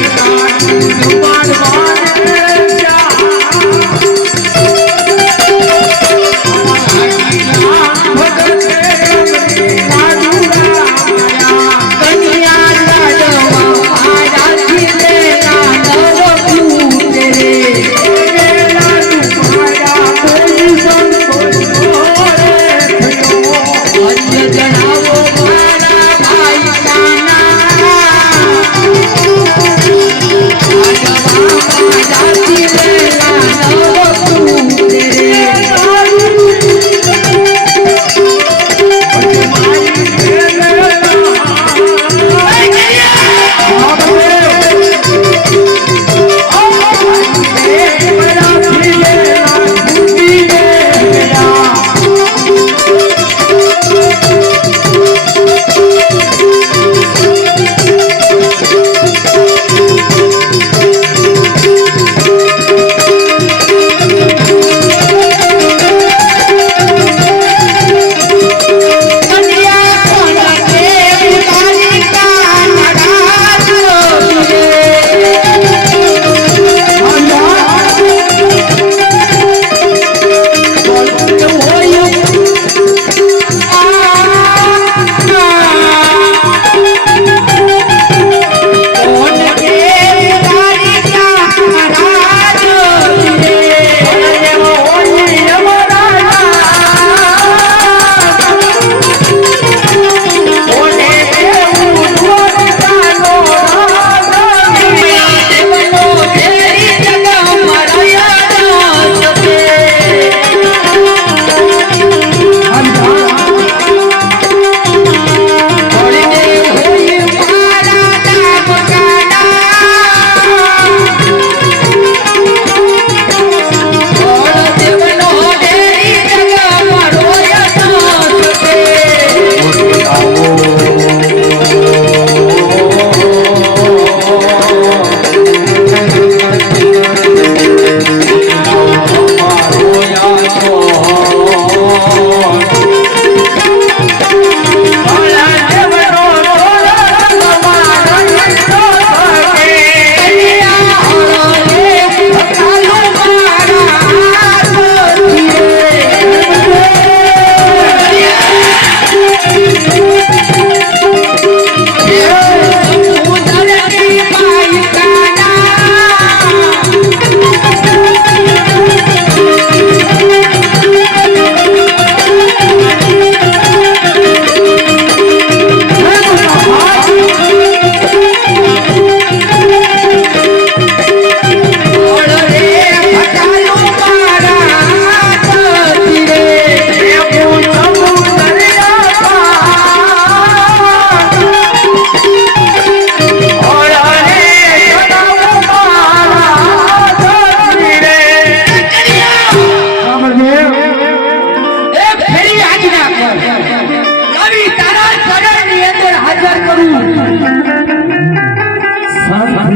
Thank you.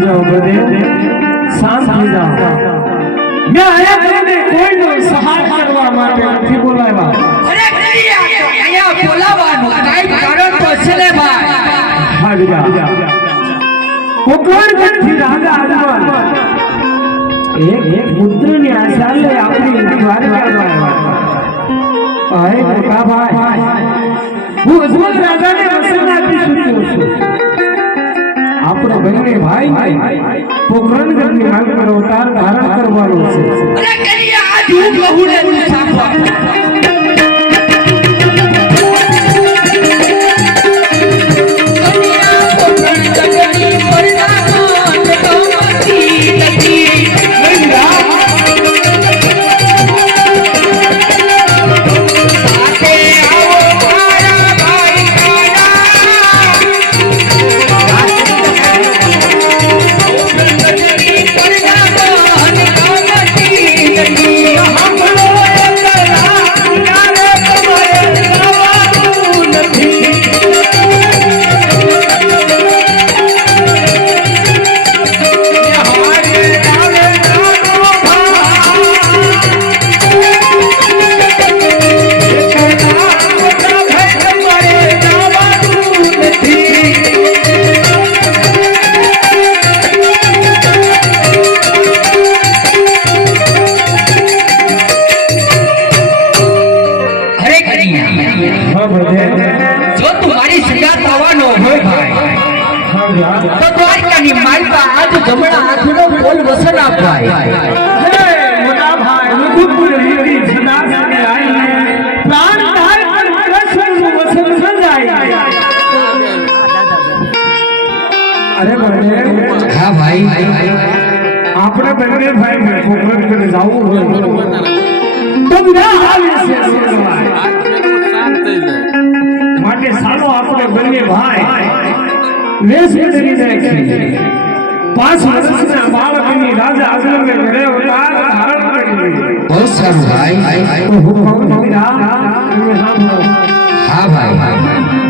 થઈ જાઓ બધે. શાંત થઈ જાઓ. મેં આયા તમને કોઈનો સહાય કરવા માટે નથી બોલાવ્યા. અરે અહીંયા બોલાવવાનું કાંઈ કારણ તો છે ને ભાઈ. હા બીજા કોકણગઢથી રાજા આગળ એક એક પુત્રની આશા લઈ આપણી દ્વારકા આવ્યા. અરે કાકા ભાઈ. હું અજમલ રાજાને વચન આપી ચૂક્યો છું. બંને ભાઈ પોખરણગઢની માંગ કરો અવતાર ધારણ કરવાનો છે અરે કઈ આ જૂઠ બહુ ને સાંભળ અરે બંને હા ભાઈ. આપણે બંને ભાઈ ભેગું કરીને જવું હોય. તો બધા આવે છે માટે સાલો આપણે બંને ભાઈ વેશ બદલીને રાખીએ. પાંચ વર્ષના બાળકની રાજા અજગરને ઘરે અવતાર ધારણ કરી બહુ સારું ભાઈ. હું કહું. હા ભાઈ.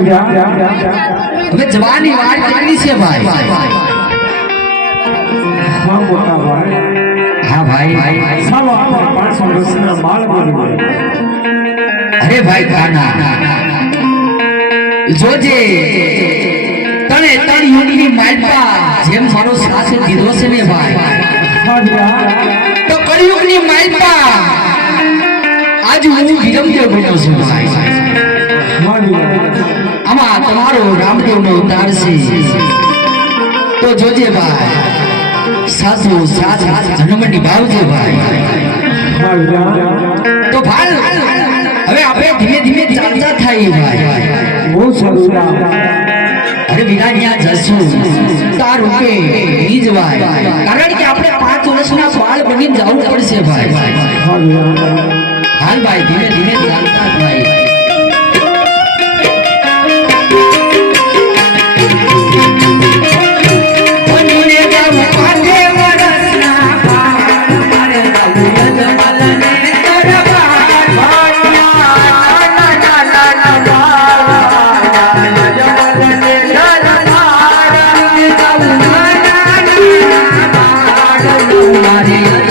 હવે જવાની વાર કેટલી છે ભાઈ હા, ભાઈ. ચાલો આપણે પાંચસો વર્ષના બાળ. અરે ભાઈ કાના જોજે તને તણ યુગની માલપા જેમ મારો સાસે દીધો છે ને ભાઈ. તો કળિયુગની માલપા આજ હું વિરમદેવ બન્યો છું ભાઈ. આમાં તમારો રામદેવનો અવતાર છે. તો જોજે ભાઈ. સાસુ સાથ જન્મની ભાવજે ભાઈ. તો ભાઈ, હવે આપણે ધીમે ધીમે ચાલતા થાય ભાઈ. બહુ કામ. અરે વિરાજ્યા જશું તાર રૂપે નીજવાય કારણ કે આપણે પાંચ વર્ષના બાળ બની જવું પડશે ભાઈ. હાલ ભાઈ, ધીમે ધીમે ચાલતા ભાઈ મારે